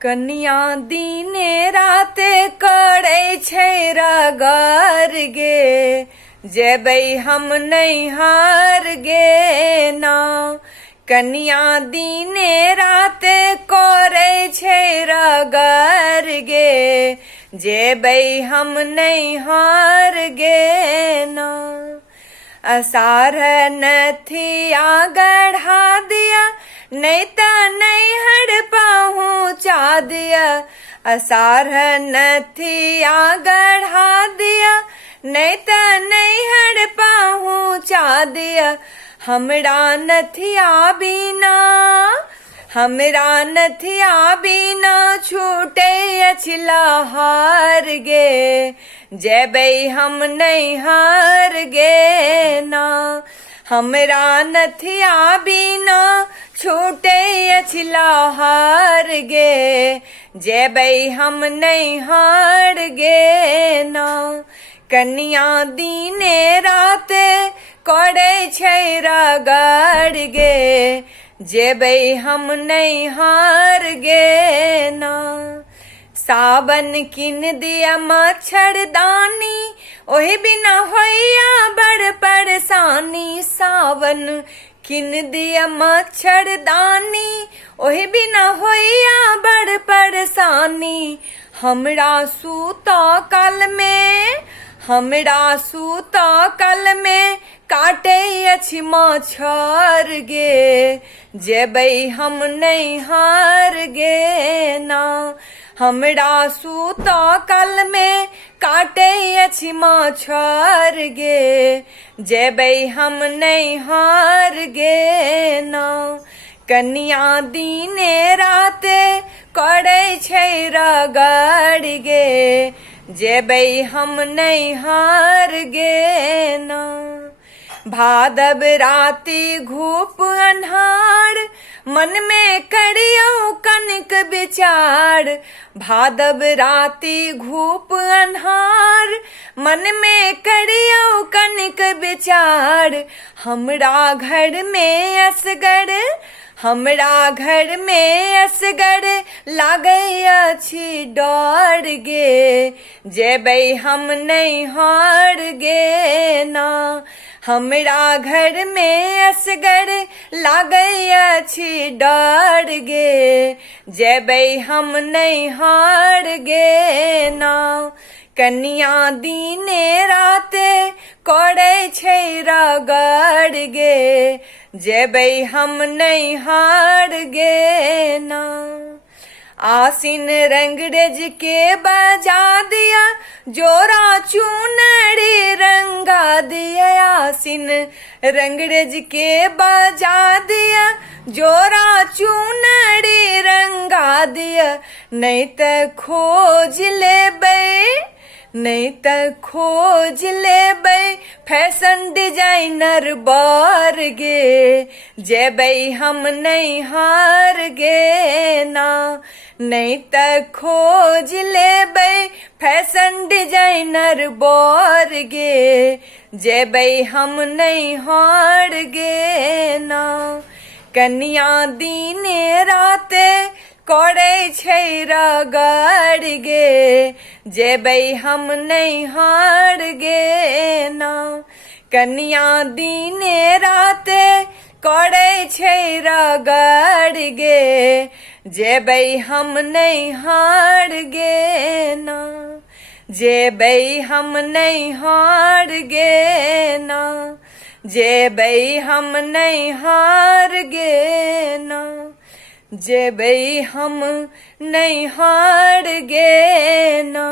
कनिया दिने राते करे छै रगर गे, जेबै हम नैहर गे ना। कनिया दिने राते करे छै रगर गे, जेबै हम नैहर गे ना। असार नथिया गढ़ा दिया, नहीं त नैहर पहुँचा दिया। असार नथिया गढ़ा दिया, नहीं त नैहर पहुँचा दिया। हमरा नथिया बिना, हमरा नथिया बिना छूटे अछि लहर गे, जेबै हम नैहर गे ना। हमरा नथिया बिना छूटे अछि लहर गे, जेबै हम नैहर गे ना। कनिया दिने राते करे छै रगर गे, जेबै हम नैहर गे ना। सावन किन दिया मच्छरदानी, ओहे बिना होइया बड़ परेशानी। सावन किन दिया मच्छरदानी, ओहे बिना होइया बड़ परेशानी। हमरा सूता कल में, हमरा सूता कल में काटे अछि मच्छर गे, जेबै हम नैहर गे ना। हमरा सूता कल में काटे अछि मच्छर गे, जेबै हम नैहर गे ना। कनिया दिने राते करे छै रगर गे, जेबै हम नैहर गे ना। भादव राति घूप अन्हार, मन में करियो कनिक विचार। भादव राति घूप अन्हार, मन में करियो कनिक विचार। हमरा घर में असगर, हमरा घर में असगर लागै अछि डर गे, जेबै हम नैहर गे ना। हमरा घर में असगर लागै अछि डर गे, जेबै हम नैहर गे ना। कनिया दिने राते करे छै रगर गे, जेबै हम नैहर गे ना। आसिन रंगरेज के बजा दिया, जोरा चुनरी रंगा दिया। आसिन रंगरेज के बजा दिया, जोरा चुनरी रंगा दिया। नहीं त खोज लेबै, नहीं त खोज लेबै फैशन डिजाइनर बर गे, जेबै हम नैहर गे ना। नहीं त खोज लेबै फैशन डिजाइनर बर गे, जेबै हम नैहर गे ना। कनिया दिने राते करे छै रगर गे, जेबै हम नैहर गे ना। कनिया दिने राते करे छै रगर गे, जेबै हम नैहर गे ना। जेबै हम नैहर गे ना, जेबै हम नैहर गे ना। जेबै हम नैहर गे ना।